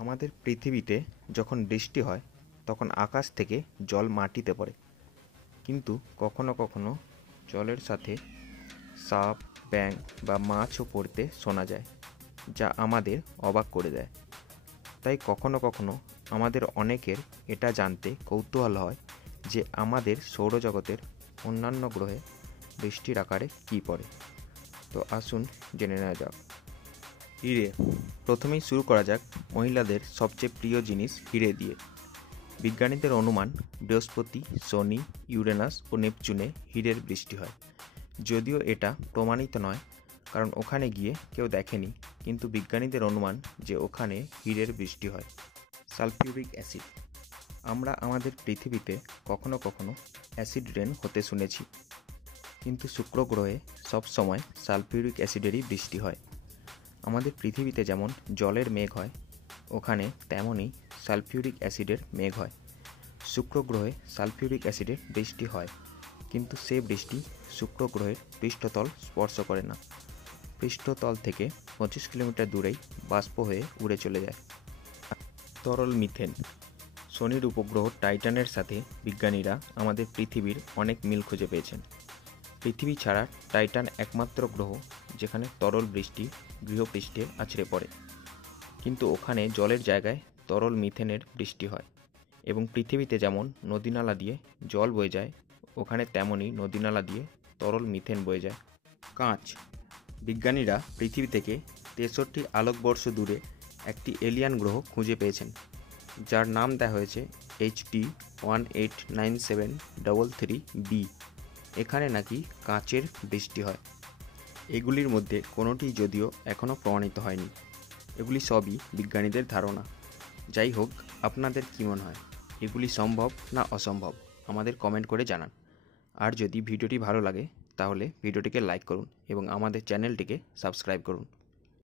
আমাদের পৃথিবীতে যখন বৃষ্টি হয় তখন আকাশ থেকে জল মাটিতে পড়ে, কিন্তু কখনো কখনো জলের সাথে সাপ, ব্যাঙ বা মাছও পড়তে শোনা যায়, যা আমাদের অবাক করে দেয়। তাই কখনো কখনো আমাদের অনেকের এটা জানতে কৌতূহল হয় যে আমাদের সৌরজগতের অন্যান্য গ্রহে বৃষ্টির আকারে কী পড়ে। তো আসুন জেনে নেওয়া যাক। হিরে। প্রথমেই শুরু করা যাক মহিলাদের সবচেয়ে প্রিয় জিনিস হিরে দিয়ে। বিজ্ঞানীদের অনুমান বৃহস্পতি, শনি, ইউরেনাস ও নেপচুনে হিরের বৃষ্টি হয়। যদিও এটা প্রমাণিত নয়, কারণ ওখানে গিয়ে কেউ দেখেনি, কিন্তু বিজ্ঞানীদের অনুমান যে ওখানে হিরের বৃষ্টি হয়। Sulphuric acid. আমরা আমাদের পৃথিবীতে কখনো কখনো অ্যাসিড রেন হতে শুনেছি, কিন্তু শুক্র গ্রহে সবসময় সালফিউরিক অ্যাসিডেরই বৃষ্টি হয়। আমাদের পৃথিবীতে যেমন জলের মেঘ হয়, ওখানে তেমনই সালফিউরিক অ্যাসিডের মেঘ হয়। শুক্র গ্রহে সালফিউরিক অ্যাসিডের বৃষ্টি হয়, কিন্তু সে বৃষ্টি শুক্র গ্রহের পৃষ্ঠতল স্পর্শ করে না। পৃষ্ঠতল থেকে 25 কিলোমিটার দূরেই বাষ্প হয়ে উড়ে চলে যায়। তরল মিথেন। শনির উপগ্রহ টাইটানের সাথে বিজ্ঞানীরা আমাদের পৃথিবীর অনেক মিল খুঁজে পেয়েছেন। পৃথিবী ছাড়া টাইটান একমাত্র গ্রহ যেখানে তরল বৃষ্টি গৃহপৃষ্ঠে আছড়ে পড়ে, কিন্তু ওখানে জলের জায়গায় তরল মিথেনের বৃষ্টি হয়। এবং পৃথিবীতে যেমন নদীনালা দিয়ে জল বয়ে যায়, ওখানে তেমনই নদীনালা দিয়ে তরল মিথেন বয়ে যায়। কাঁচ। বিজ্ঞানীরা পৃথিবী থেকে 63 আলোকবর্ষ দূরে একটি এলিয়ান গ্রহ খুঁজে পেয়েছেন, যার নাম দেওয়া হয়েছে HD 189733b। এখানে নাকি কাঁচের বৃষ্টি হয়। এগুলির মধ্যে কোনোটিই যদিও এখনও প্রমাণিত হয়নি। এগুলি সবই বিজ্ঞানীদের ধারণা। যাই হোক, আপনাদের কী মনে হয়, এগুলি সম্ভব না অসম্ভব? আমাদের কমেন্ট করে জানান। আর যদি ভিডিওটি ভালো লাগে তাহলে ভিডিওটিকে লাইক করুন এবং আমাদের চ্যানেলটিকে সাবস্ক্রাইব করুন।